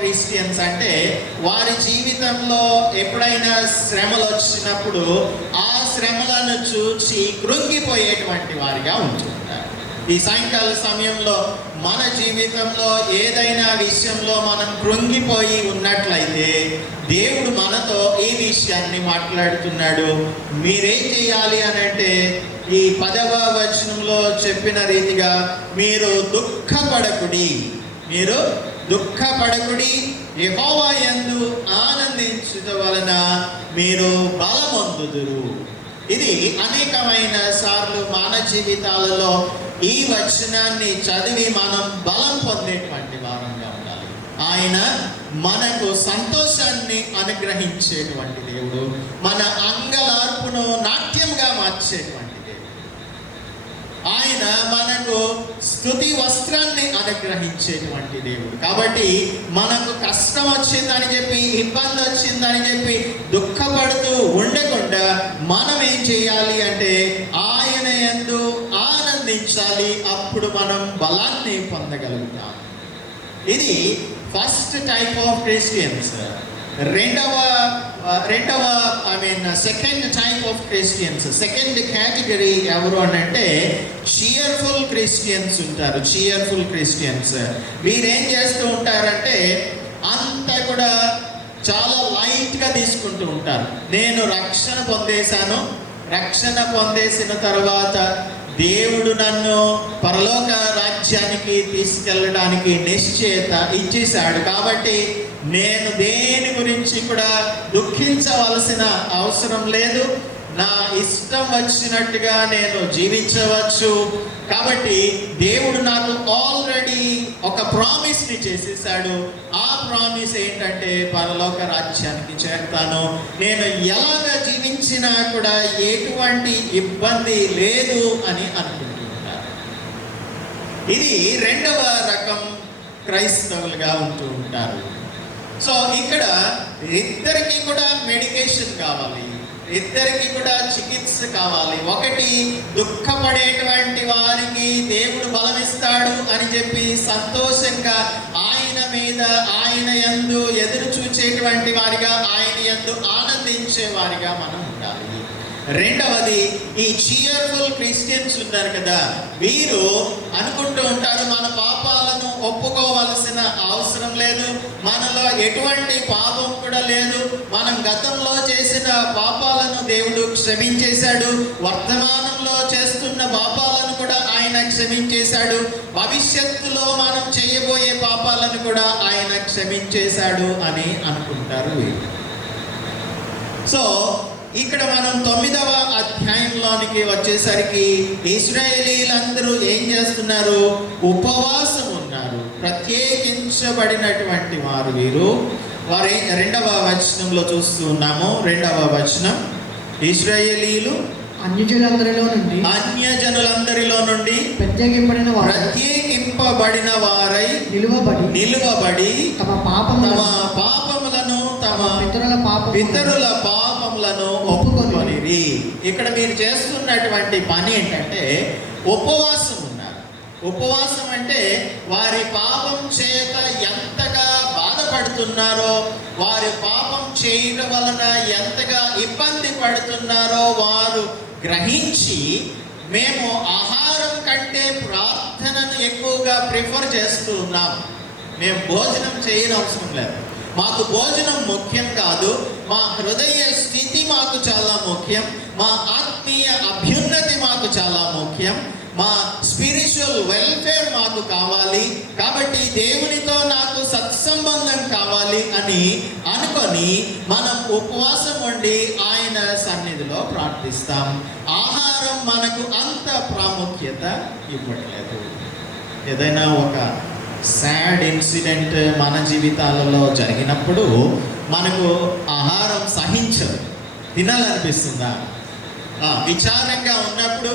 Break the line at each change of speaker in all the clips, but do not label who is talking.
Christians అంటే వారి జీవితంలో ఎప్పుడైనా శ్రమలు వచ్చినప్పుడు ఆ శ్రమలను చూచి కృంగిపోయేటువంటి వారిగా ఉంటుంటారు. ఈ సాయంకాల సమయంలో మన జీవితంలో ఏదైనా విషయంలో మనం కృంగిపోయి ఉన్నట్లయితే దేవుడు మనతో ఈ విషయాన్ని మాట్లాడుతున్నాడు మీరేం చేయాలి అని అంటే ఈ పదవ వచనంలో చెప్పిన రీతిగా మీరు దుఃఖపడకుడి మీరు దుఃఖపడకుడి యహోవా యందు ఆనందించుట వలన మీరు బలమొందుదురు. ఇది అనేకమైన సార్లు మన జీవితాలలో ఈ వచనాన్ని చదివి మనం బలం పొందేటువంటి వారంగా ఉండాలి. ఆయన మనకు సంతోషాన్ని అనుగ్రహించేటువంటి దేవుడు. మన అంగలార్పును నాట్యంగా మార్చేటువంటి ఆయన మనకు స్థుతి వస్త్రాన్ని అనుగ్రహించేటువంటి దేవుడు. కాబట్టి మనకు కష్టం వచ్చిందని చెప్పి ఇబ్బంది వచ్చిందని చెప్పి దుఃఖపడుతూ ఉండకుండా మనం ఏం చేయాలి అంటే ఆయన ఎందు ఆనందించాలి. అప్పుడు మనం బలాన్ని పొందగలుగుతాం. ఇది ఫస్ట్ టైప్ ఆఫ్ క్రిస్టియన్స్ రెండవ రెండవ I mean second type of Christians second category ఎవరు అని అంటే చియర్ఫుల్ క్రిస్టియన్స్ ఉంటారు చియర్ఫుల్ క్రిస్టియన్స్ వీరేం చేస్తూ ఉంటారంటే అంతా కూడా చాలా లైట్గా తీసుకుంటూ ఉంటారు. నేను రక్షణ పొందేశాను రక్షణ పొందేసిన తర్వాత దేవుడు నన్ను పరలోక రాజ్యానికి తీసుకెళ్ళడానికి నిశ్చయత ఇచ్చేశాడు. కాబట్టి నేను దేని గురించి కూడా దుఃఖించవలసిన అవసరం లేదు. నా ఇష్టం వచ్చినట్టుగా నేను జీవించవచ్చు. కాబట్టి దేవుడు నాకు ఆల్రెడీ ఒక ప్రామిస్ని చేసేసాడు ఆ ప్రామిస్ ఏంటంటే పరలోక రాజ్యానికి చేరుతాను. నేను ఎలాగ జీవించినా కూడా ఎటువంటి ఇబ్బంది లేదు అని అనుకుంటున్నాను. ఇది రెండవ రకం క్రైస్తవులుగా ఉంటూ ఉంటారు. సో ఇక్కడ ఇద్దరికి కూడా మెడికేషన్ కావాలి. ఇద్దరికి కూడా చికిత్స కావాలి. ఒకటి దుఃఖపడేటువంటి వారికి దేవుడు బలమిస్తాడు అని చెప్పి సంతోషంగా ఆయన మీద ఆయన యందు ఎదురు చూచేటువంటి వారిగా ఆయన యందు ఆనందించే వారిగా మనం ఉండాలి. రెండవది ఈ చియర్ఫుల్ క్రిస్టియన్స్ ఉన్నారు కదా వీరు అనుకుంటూ ఉంటారు మన పాపాలను ఒప్పుకోవలసిన అవసరం లేదు మనలో ఎటువంటి పాపం కూడా లేదు. మనం గతంలో చేసిన పాపాలను దేవుడు క్షమించేశాడు. వర్తమానంలో చేస్తున్న పాపాలను కూడా ఆయన క్షమించేశాడు. భవిష్యత్తులో మనం చేయబోయే పాపాలను కూడా ఆయన క్షమించేశాడు అని అనుకుంటారు సో ఇక్కడ మనం తొమ్మిదవ అధ్యాయంలోనికి వచ్చేసరికి ఇస్రాయేలీలందరూ ఏం చేస్తున్నారు? ఉపవాసం ప్రత్యేకించబడినటువంటి వారు వీరు. వారి రెండవ వచనంలో చూస్తూ ఉన్నాము. రెండవ వచనం. ఇస్రాయేలీలు
అన్యజనులందరిలో నుండి
అన్యజనులందరిలో నుండి
ప్రత్యేకింపడిన వారు
ప్రత్యేకింపబడిన వారై
నిలువబడి
నిలువబడి
తమ
తమ
పాపములను
తమ
పితరుల పాపములను
పితరుల పాపములను ఒప్పుకొనిరి. ఇక్కడ మీరు చేస్తున్నటువంటి పని ఏంటంటే ఉపవాసం ఉన్నారు ఉపవాసం అంటే వారి పాపం చేత ఎంతగా బాధపడుతున్నారో వారి పాపం చేయడం వలన ఎంతగా ఇబ్బంది పడుతున్నారో వారు గ్రహించి మేము ఆహారం కంటే ప్రార్థనను ఎక్కువగా ప్రిఫర్ చేస్తూ ఉన్నాం. మేము భోజనం చేయనవసరం లేదు. మాకు భోజనం ముఖ్యం కాదు. మా హృదయ స్థితి మాకు చాలా ముఖ్యం. మా ఆత్మీయ అభ్యున్నతి మాకు చాలా ముఖ్యం. మా స్పిరిచువల్ వెల్ఫేర్ మాకు కావాలి. కాబట్టి దేవునితో నాకు సత్సంబంధం కావాలి అని అనుకొని మనం ఉపవాసం ఉండి ఆయన సన్నిధిలో ప్రార్థిస్తాం. ఆహారం మనకు అంత ప్రాముఖ్యత ఇవ్వట్లేదు. ఏదైనా ఒక సాడ్ ఇన్సిడెంట్ మన జీవితాలలో జరిగినప్పుడు మనకు ఆహారం సహించదు. తినాలనిపిస్తుందా? విచారంగా ఉన్నప్పుడు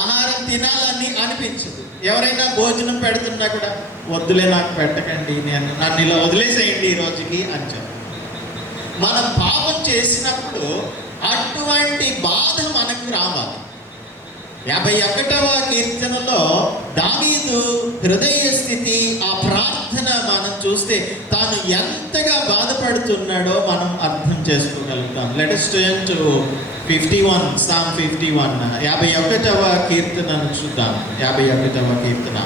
ఆహారం తినాలని అనిపించదు. ఎవరైనా భోజనం పెడుతున్నా కూడా వద్దులే నాకు పెట్టకండి నేను నన్ను ఇలా వదిలేసేయండి ఈ రోజుకి అని చెప్పి మనం పాపం చేసినప్పుడు అటువంటి బాధ మనకు రావాలి. యాభై ఒకటవ కీర్తనలో దావీదు హృదయ స్థితి ఆ ప్రార్థన మనం చూస్తే తాను ఎంతగా బాధపడుతున్నాడో మనం అర్థం చేసుకోగలుగుతాం. Latest to fifty one psalm fifty one యాభై ఒకటవ కీర్తనను చూద్దాం. యాభై ఒకటవ కీర్తన.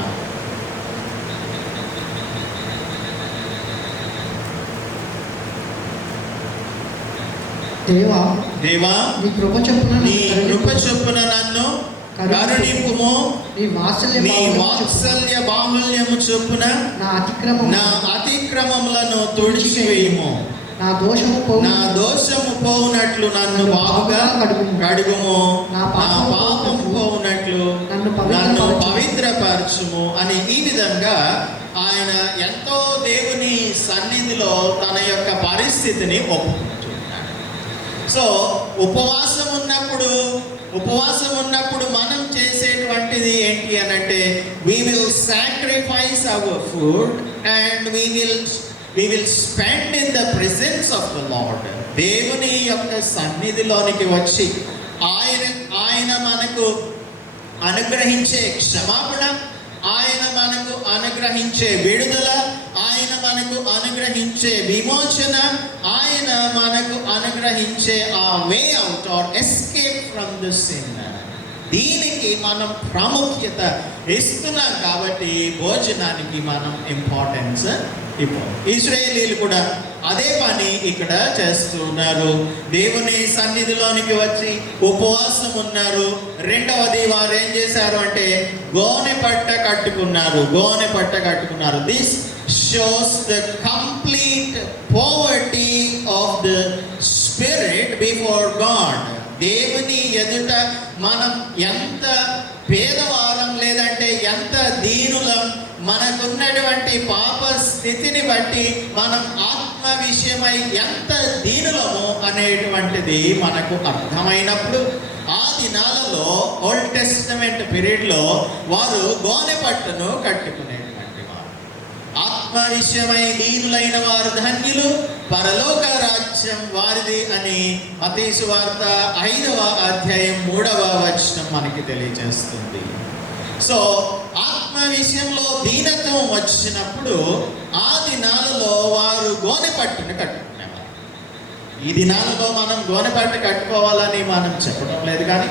దేవా
దేవా
నీ కృప చొప్పున
నీ కృప చొప్పున నన్ను కరుణింపుము.
నీ వాత్సల్య
నీ వాత్సల్య బాహుల్యము చొప్పున
నా అతిక్రమం
నా అతిక్రమములను తుడిచివేయము.
నా దోషము
నా దోషము పోవునట్లు నన్ను బాగుగా
కడుగుము. నా పాపము
పోవునట్లు.
నన్ను. పవిత్రపరచుము.
అని ఈ విధంగా ఆయన ఎంతో దేవుని సన్నిధిలో తన యొక్క పరిస్థితిని ఒప్పుకుంటున్నాడు. సో ఉపవాసం ఉన్నప్పుడు ఉపవాసం ఉన్నప్పుడు మనం చేసేటువంటిది ఏంటి అని అంటే we will sacrifice our food and we will we will spend in the presence of the Lord దేవుని యొక్క సన్నిధిలోనికి వచ్చి ఆయన ఆయన మనకు అనుగ్రహించే క్షమాపణ ఆయన మనకు అనుగ్రహించే విడుదల మనకు అనుగ్రహించే విమోచన ఆయన మనకు అనుగ్రహించే ఆ way out or escape from the sin దీనికి మనం ప్రాముఖ్యత ఇస్తున్నాం కాబట్టి భోజనానికి మనం ఇంపార్టెన్స్ ఇవ్వం. ఇస్రాయేలీలు కూడా అదే పని ఇక్కడ చేస్తున్నారు. దేవుని సన్నిధిలోనికి వచ్చి ఉపవాసం ఉన్నారు. రెండవది వారు ఏం చేశారు అంటే గోనె పట్ట కట్టుకున్నారు. గోనె పట్ట కట్టుకున్నారు. This shows the complete poverty of the spirit before God దేవుని ఎదుట మనం ఎంత పేదవారం లేదంటే ఎంత దీనులం మనకున్నటువంటి పాప స్థితిని బట్టి మనం ఆత్మ విషయమై ఎంత దీనులము అనేటువంటిది మనకు అర్థమైనప్పుడు ఆ దినాలలో ఓల్డ్ టెస్టమెంట్ పీరియడ్లో వారు గోనె పట్టును కట్టుకునేది. ఆత్మవిషయమై దీనులైన వారు ధన్యులు. పరలోక రాజ్యం వారిది అని మతీసు వార్త ఐదవ అధ్యాయం మూడవ వచనం మనకి తెలియజేస్తుంది. సో ఆత్మ విషయంలో దీనత్వం వచ్చినప్పుడు ఆ దినాలలో వారు గోనె పట్టును కట్టుకునేవారు. ఈ దినాలలో మనం గోనె పట్టు కట్టుకోవాలని మనం చెప్పడం లేదు కానీ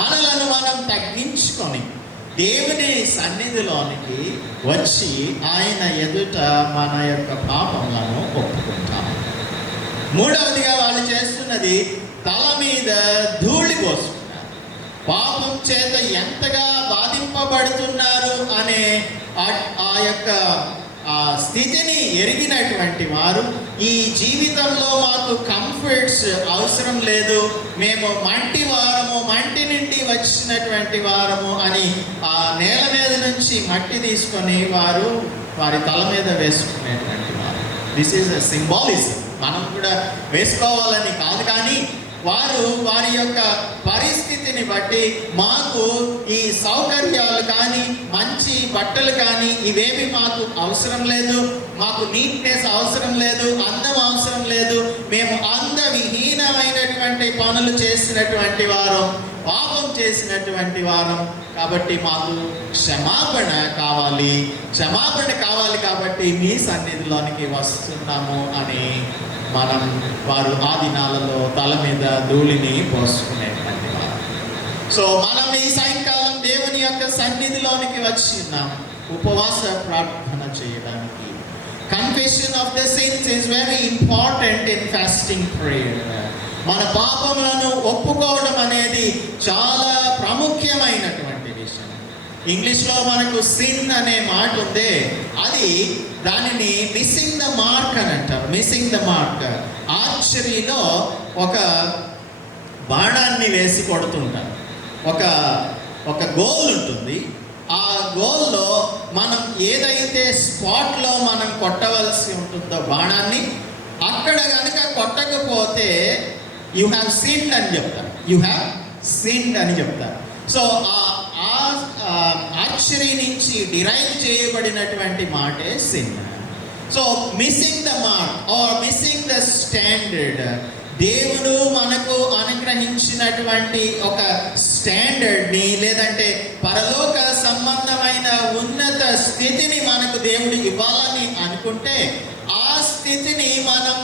మనలను మనం తగ్గించుకొని దేవుని సన్నిధిలోనికి వచ్చి ఆయన ఎదుట మన యొక్క పాపములను ఒప్పుకుంటాం మూడవదిగా వాళ్ళు చేస్తున్నది తల మీద ధూళి పోసుకున్నారు. పాపం చేత ఎంతగా బాధింపబడుతున్నారు అనే ఆ- ఆ యొక్క స్థితిని ఎరిగినటువంటి వారు ఈ జీవితంలో మాకు కంఫర్ట్స్ అవసరం లేదు మేము మంటి వారము మంటి నుండి వచ్చినటువంటి వారము అని ఆ నేల మీద నుంచి మట్టి తీసుకొని వారు వారి తల మీద వేసుకునేటువంటి వారు. దిస్ ఈజ్ అ సింబాలిజం మనం కూడా వేసుకోవాలని కాదు కానీ వారు వారి యొక్క పరిస్థితిని బట్టి మాకు ఈ సౌకర్యాలు కానీ మంచి బట్టలు కానీ ఇవేమి మాకు అవసరం లేదు. మాకు నీట్నెస్ అవసరం లేదు అందం అవసరం లేదు. మేము అందవిహీనమైనటువంటి పనులు చేసినటువంటి వారం పాపం చేసినటువంటి వారం. కాబట్టి మాకు క్షమాపణ కావాలి. క్షమాపణ కావాలి కాబట్టి మీ సన్నిధిలోనికి వస్తున్నాము అని మనం వారు ఆ దినాలలో తల మీద ధూళిని పోసుకునేటువంటి వారు. సో మనం ఈ సాయంకాలం దేవుని యొక్క సన్నిధిలోనికి వచ్చిన్నాం ఉపవాస ప్రార్థన చేయడానికి. Confession of the sins is very important in fasting prayer మన పాపములను ఒప్పుకోవడం అనేది చాలా ప్రాముఖ్యమైనటువంటి విషయం. ఇంగ్లీష్లో మనకు సిన్ అనే మాట ఉంది అది దానిని మిస్సింగ్ ద మార్క్ అని అంటారు. మిస్సింగ్ ద మార్క్ ఆర్చరీలో ఒక బాణాన్ని వేసి కొడుతుంటారు. ఒక ఒక గోల్ ఉంటుంది. ఆ గోల్లో మనం ఏదైతే స్పాట్లో మనం కొట్టవలసి ఉంటుందో బాణాన్ని అక్కడ కనుక కొట్టకపోతే యు హ్యావ్ సీన్డ్ అని చెప్తారు యు హ్యావ్ సీన్డ్ అని చెప్తారు సో ఆ ఆర్చరీ నుంచి డిరైవ్ చేయబడినటువంటి మాటే sin so missing the mark or missing the standard దేవుడు మనకు అనుగ్రహించినటువంటి ఒక స్టాండర్డ్ని లేదంటే పరలోక సంబంధమైన ఉన్నత స్థితిని మనకు దేవుడు ఇవ్వాలని అనుకుంటే ఆ స్థితిని మనం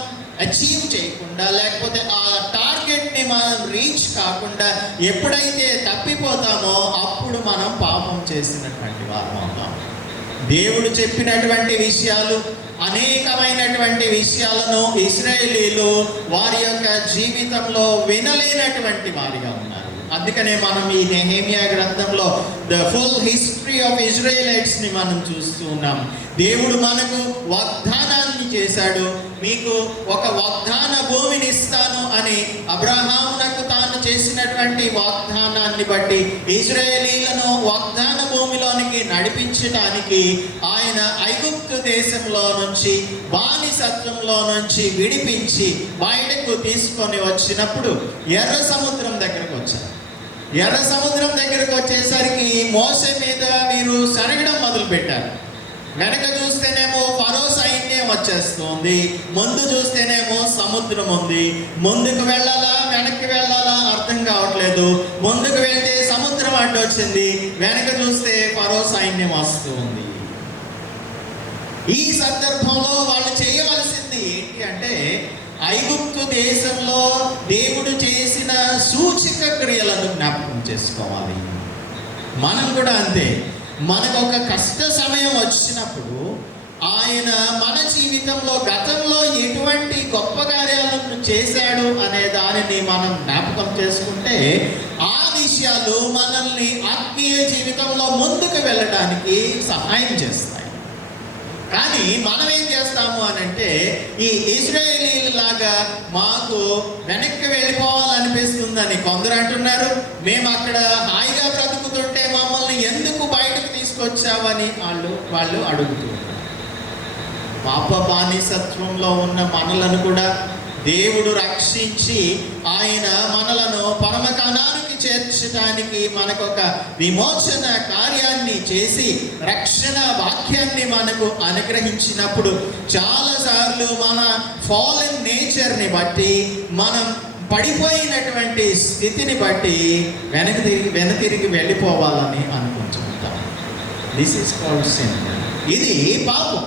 అచీవ్ చేయకుండా లేకపోతే ఆ టార్గెట్ని మనం రీచ్ కాకుండా ఎప్పుడైతే తప్పిపోతామో అప్పుడు మనం పాపం చేసినటువంటి వారం అవుతాం. దేవుడు చెప్పినటువంటి విషయాలు అనేకమైనటువంటి విషయాలను ఇస్రాయేలీలు వారి యొక్క జీవితంలో వినలేనటువంటి వారిగా ఉన్నారు. అందుకనే మనం ఈ నెహేమియా గ్రంథంలో ద ఫుల్ హిస్టరీ ఆఫ్ ఇజ్రాయలైట్స్ని మనం చూస్తూ ఉన్నాం. దేవుడు మనకు వాగ్దానాన్ని చేశాడు. మీకు ఒక వాగ్ భూమిని ఇస్తాను అని అబ్రహామునకు తాను చేసినటువంటి వాగ్దానాన్ని బట్టి ఇజ్రాయేలీలను వాగ్దాన భూమిలోనికి నడిపించడానికి ఆయన ఐగుప్తు దేశంలో నుంచి బానిసత్వంలో నుంచి విడిపించి బయటకు తీసుకొని వచ్చినప్పుడు ఎర్ర సముద్రం దగ్గరకు వచ్చారు. ఎర్ర సముద్రం దగ్గరకు వచ్చేసరికి మోస మీద మీరు సరగడం మొదలు పెట్టారు వెనక చూస్తేనేమో ఫరో సైన్యం వచ్చేస్తుంది. ముందు చూస్తేనేమో సముద్రం ఉంది. ముందుకు వెళ్ళాలా వెనక్కి వెళ్ళాలా అర్థం కావట్లేదు. ముందుకు వెళ్తే సముద్రం అడ్డు వచ్చింది. వెనక చూస్తే ఫరో సైన్యం వస్తుంది. ఈ సందర్భంలో వాళ్ళు చేయవలసింది ఏంటి అంటే ఐగుప్తు దేశంలో దేవుడు చేసిన సూచక క్రియలను జ్ఞాపకం చేసుకోవాలి. మనం కూడా అంతే. మనకు ఒక కష్ట సమయం వచ్చినప్పుడు ఆయన మన జీవితంలో గతంలో ఎటువంటి గొప్ప కార్యాలను చేశాడు అనే దానిని మనం జ్ఞాపకం చేసుకుంటే ఆ విషయాలు మనల్ని ఆత్మీయ జీవితంలో ముందుకు వెళ్ళడానికి సహాయం చేస్తాయి. కానీ మనం ఏం చేస్తాము అని అంటే ఈ ఇజ్రాయేలీ లాగా మాకు వెనక్కి వెళ్ళిపోవాలనిపిస్తుందని కొందరు అంటున్నారు. మేము అక్కడ హాయిగా బ్రతుకుతుంటే మమ్మల్ని తీసుకొచ్చావని వాళ్ళు వాళ్ళు అడుగుతున్నారు. పాప బానిసత్వంలో ఉన్న మనలను కూడా దేవుడు రక్షించి ఆయన మనలను పరమకాలానికి చేర్చడానికి మనకొక విమోచన కార్యాన్ని చేసి రక్షణ వాక్యాన్ని మనకు అనుగ్రహించినప్పుడు చాలాసార్లు మన ఫాలెన్ నేచర్ని బట్టి మనం పడిపోయినటువంటి స్థితిని బట్టి వెనక తిరిగి వెనతిరిగి వెళ్ళిపోవాలని అను దిస్ ఇస్ కాల్డ్ సిన్ ఇది పాపం.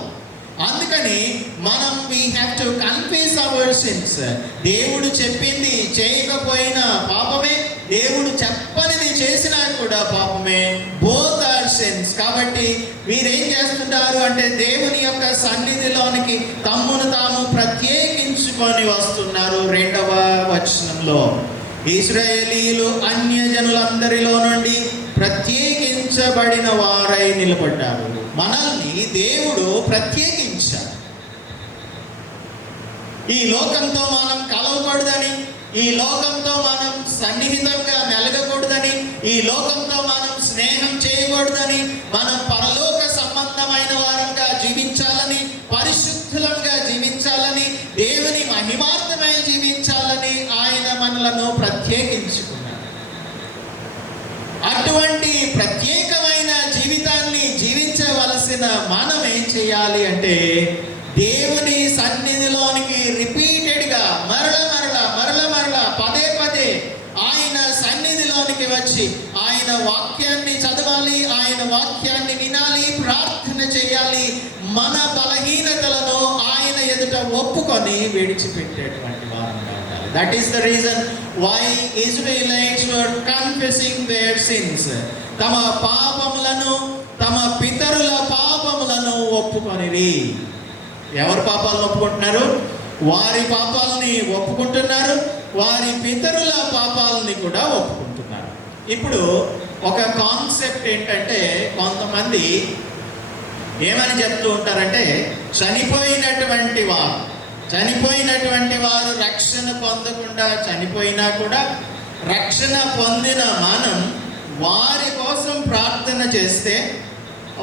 అందుకని మనం we have to confess our sins దేవుడు చెప్పింది చేయకపోయినా పాపమే. దేవుడు చెప్పనిది చేసినా కూడా పాపమే. బోత్ ఆర్ సిన్స్ కాబట్టి మీరేం చేస్తుంటారు అంటే దేవుని యొక్క సన్నిధిలోనికి తమ్మును తాము ప్రత్యేకించుకొని వస్తున్నారు రెండవ వచనంలో. ఇస్రాయేలీలు అన్యజనులందరిలో నుండి ప్రత్యేకించబడిన వారై నిలబడ్డారు మనల్ని దేవుడు ప్రత్యేకించాడు. ఈ లోకంతో మనం కలవకూడదని ఈ లోకంతో మనం సన్నిహితంగా మెలగకూడదని ఈ లోకంతో మనం స్నేహం చేయకూడదని మనం చేయాలి అంటే దేవుని సన్నిధిలోనికి రిపీటెడ్గా మరల మరల మరల మరల పదే పదే ఆయన సన్నిధిలోనికి వచ్చి ఆయన వాక్యాన్ని చదవాలి ఆయన వాక్యాన్ని వినాలి ప్రార్థన చేయాలి మన బలహీనతలను ఆయన ఎదుట ఒప్పుకొని విడిచిపెట్టేటువంటి వారంగా that is the reason why Israelites were confessing their sins తమ పాపములను తమ పితరుల పాపములను ఒప్పుకొనిరి. ఎవరి పాపాలను ఒప్పుకుంటున్నారు? వారి పాపాలని ఒప్పుకుంటున్నారు. వారి పితరుల పాపాలని కూడా ఒప్పుకుంటున్నారు. ఇప్పుడు ఒక కాన్సెప్ట్ ఏంటంటే కొంతమంది ఏమని చెప్తూ ఉంటారంటే చనిపోయినటువంటి వారు చనిపోయినటువంటి వారు రక్షణ పొందకుండా చనిపోయినా కూడా రక్షణ పొందిన మనం వారి కోసం ప్రార్థన చేస్తే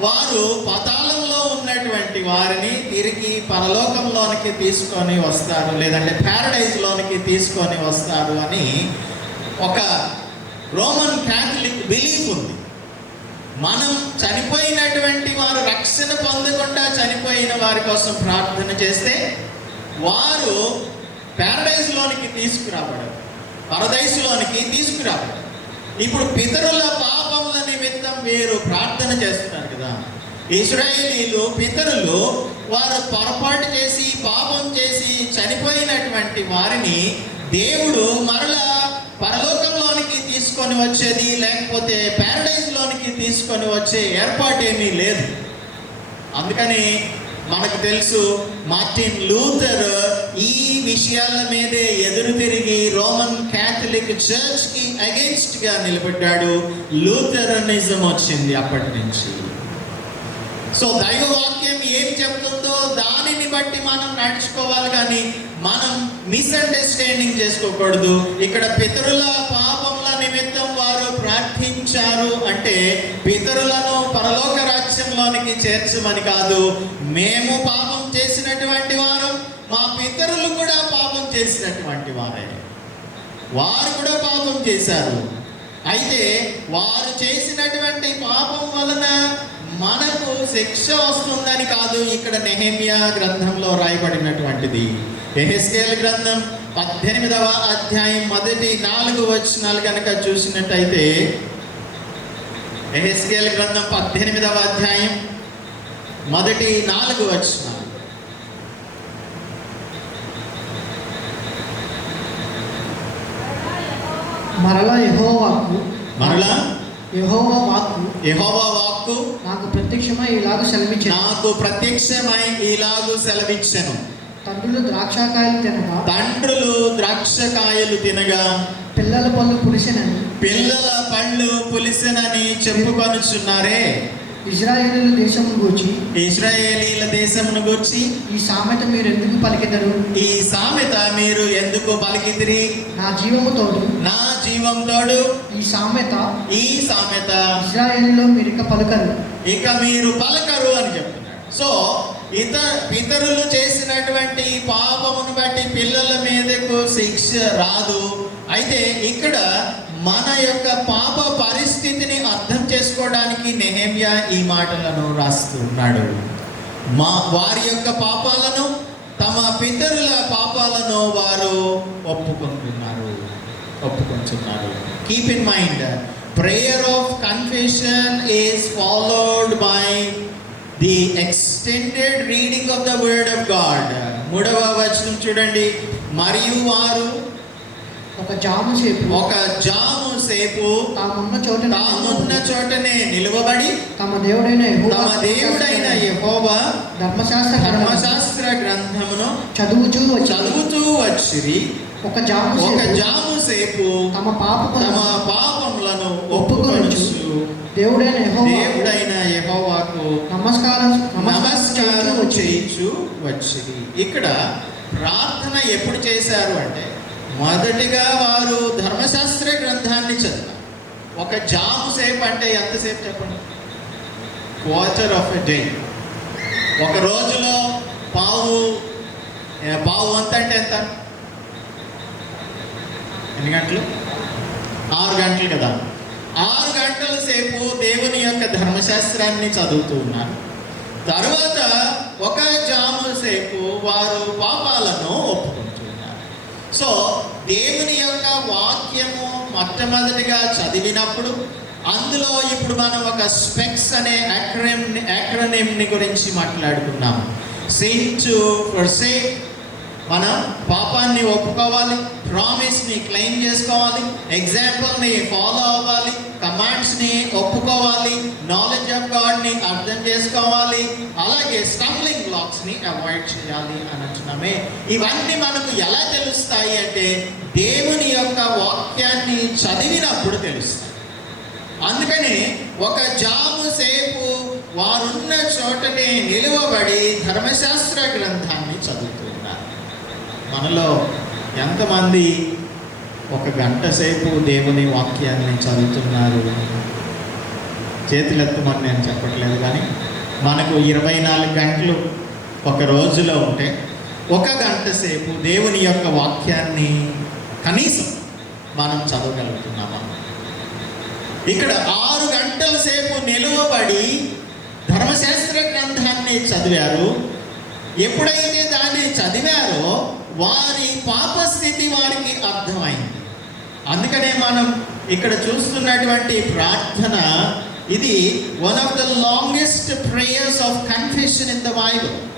వారు పతాళంలో ఉన్నటువంటి వారిని తిరిగి పరలోకంలోనికి తీసుకొని వస్తారు లేదంటే ప్యారడైజ్లోనికి తీసుకొని వస్తారు అని ఒక రోమన్ క్యాథలిక్ బిలీఫ్ ఉంది. మనం చనిపోయినటువంటి వారు రక్షణ పొందకుండా చనిపోయిన వారి కోసం ప్రార్థన చేస్తే వారు ప్యారడైజ్లోనికి తీసుకురాబడరు పరదైసులోనికి తీసుకురాబడరు. ఇప్పుడు పితరుల పాపముల నిమిత్తం మీరు ప్రార్థన చేస్తారు. ఇజ్రాయేలీలు పితరులు వారు పొరపాటు చేసి పాపం చేసి చనిపోయినటువంటి వారిని దేవుడు మరలా పరలోకంలోనికి తీసుకొని వచ్చేది లేకపోతే ప్యారడైజ్లోనికి తీసుకొని వచ్చే ఏర్పాటు ఏమీ లేదు. అందుకని మనకు తెలుసు మార్టిన్ లూథర్ ఈ విషయాల మీదే ఎదురు తిరిగి రోమన్ క్యాథలిక్ చర్చ్కి అగెన్స్ట్గా నిలబడ్డాడు. లూథరనిజం వచ్చింది అప్పటి నుంచి. సో దైవవాక్యం ఏం చెప్తుందో దానిని బట్టి మనం నడుచుకోవాలి కానీ మనం మిస్అండర్స్టాండింగ్ చేసుకోకూడదు. ఇక్కడ పితరుల పాపముల నిమిత్తం వారు ప్రార్థించారు అంటే పితరులను పరలోక రాజ్యంలోనికి చేర్చమని కాదు. మేము పాపం చేసినటువంటి వారు మా పితరులు కూడా పాపం చేసినటువంటి వారే. వారు కూడా పాపం చేశారు. అయితే వారు చేసినటువంటి పాపం వలన మనకు శిక్ష వస్తుందని కాదు ఇక్కడ నెహేమియా గ్రంథంలో రాయబడినటువంటిది. ఎహెస్కేల్ గ్రంథం పద్దెనిమిదవ అధ్యాయం మొదటి నాలుగు వచనాలు కనుక చూసినట్టయితే ఎహెస్కేల్ గ్రంథం పద్దెనిమిదవ అధ్యాయం మొదటి నాలుగు వచనాలు.
మరలా యెహోవాకు
మరలా?
యెహోవా వాక్కు
యెహోవా వాక్కు
ఇలాగ సెలవిచ్చాను.
నాకు ప్రత్యక్షమై ఇలాగు సెలవిచ్చెను.
తండ్రులు ద్రాక్షాకాయలు తినగా
తండ్రులు ద్రాక్షకాయలు తినగా
పిల్లల పళ్ళు పులిసినని
పిల్లల పళ్ళు పులిసెనని చెప్పుకొనుచున్నారే.
ఇజ్రాయేలు దేశం గూర్చి
ఇస్రాయేలీల దేశమును గూర్చి
ఈ సామెత మీరు ఎందుకు పలికెదరు?
ఈ సామెత మీరు ఎందుకు పలికితిరి?
నా జీవముతోడు
నా జీవంతోడు
ఈ సామెత
ఈ సామెత
ఇజ్రాయేలులో మీరు ఇక పలుకరు.
ఇక మీరు పలకరు అని చెప్తున్నాడు సో ఇత పితరులు చేసినటువంటి పాపమును బట్టి పిల్లల మీదకు శిక్ష రాదు. అయితే ఇక్కడ మన యొక్క పాప పరిస్థితిని తెలుసుకోవడానికి నెహేమియా ఈ మాటలను రాస్తున్నాడు మా వారి యొక్క పాపాలను తమ పితరుల పాపాలను వారు ఒప్పుకుంటున్నారు. ఒప్పుకుంటున్నారు. Keep in mind prayer of confession is followed by the extended reading of the word of God మూడవ వచనం చూడండి. మరియు వారు
ఒక జాము సేపు
ఒక జాము సేపు
తామున్న చోట
తామున్న చోటనే నిలువబడి
తమ దేవుడైన
తమ దేవుడైన యెహోవా
ధర్మశాస్త్ర
ధర్మశాస్త్ర గ్రంథమును
చదువుచూ వచ్చి
చదువుతూ వచ్చిరి.
ఒక జాము
ఒక జాము సేపు
తమ పాప
తమ పాపములను ఒప్పుకొనుచు.
దేవుడైన
దేవుడైన యెహోవాకు
నమస్కారం
నమస్కారం
వచ్చి
చేయించు వచ్చింది ఇక్కడ ప్రార్థన ఎప్పుడు చేశారు అంటే మొదటిగా వారు ధర్మశాస్త్ర గ్రంథాన్ని చదివారు. ఒక జాము సేపు అంటే ఎంతసేపు చెప్పండి? క్వార్టర్ ఆఫ్ ఎ డే ఒక రోజులో పావు పావు వంత అంటే ఎంత? ఎన్ని గంటలు? ఆరు గంటలు కదా. ఆరు గంటల సేపు దేవుని యొక్క ధర్మశాస్త్రాన్ని చదువుతూ ఉన్నారు. తర్వాత ఒక జాము సేపు వారు పాపాలను ఒప్పు సో దేవుని యొక్క వాక్యము మొట్టమొదటిగా చదివినప్పుడు అందులో ఇప్పుడు మనం ఒక స్పెక్స్ అనే యాక్రమ్ యాక్రనిమ్ని గురించి మాట్లాడుకున్నాం సెయింట్ టు ఫర్సేక్ మనం పాపాన్ని ఒప్పుకోవాలి ప్రామిస్ని క్లెయిమ్ చేసుకోవాలి ఎగ్జాంపుల్ని ఫాలో అవ్వాలి కమాండ్స్ని ఒప్పుకోవాలి నాలెడ్జ్ ఆఫ్ గాడ్ని అర్థం చేసుకోవాలి అలాగే స్టంబ్లింగ్ బ్లాక్స్ని అవాయిడ్ చేయాలి అని అంటున్నామే ఇవన్నీ మనకు ఎలా తెలుస్తాయి అంటే దేవుని యొక్క వాక్యాన్ని చదివినప్పుడు తెలుస్తాయి. అందుకని ఒక జాము సేపు వారున్న చోటనే నిలువబడి ధర్మశాస్త్ర గ్రంథాన్ని చదువుతారు మనలో ఎంతమంది ఒక గంట సేపు దేవుని వాక్యాన్ని చదువుతున్నారు? చేతులెత్తమని నేను చెప్పట్లేదు కానీ మనకు ఇరవై నాలుగు గంటలు ఒక రోజులో ఉంటే ఒక గంట సేపు దేవుని యొక్క వాక్యాన్ని కనీసం మనం చదవగలుగుతున్నామా? ఇక్కడ ఆరు గంటల సేపు నిలువబడి ధర్మశాస్త్ర గ్రంథాన్ని చదివారు. ఎప్పుడైతే దాన్ని చదివారో వారి పాప స్థితి వారికి అర్థమైంది. అందుకనే మనం ఇక్కడ చూస్తున్నటువంటి ప్రార్థన ఇది one of the longest prayers of confession in the Bible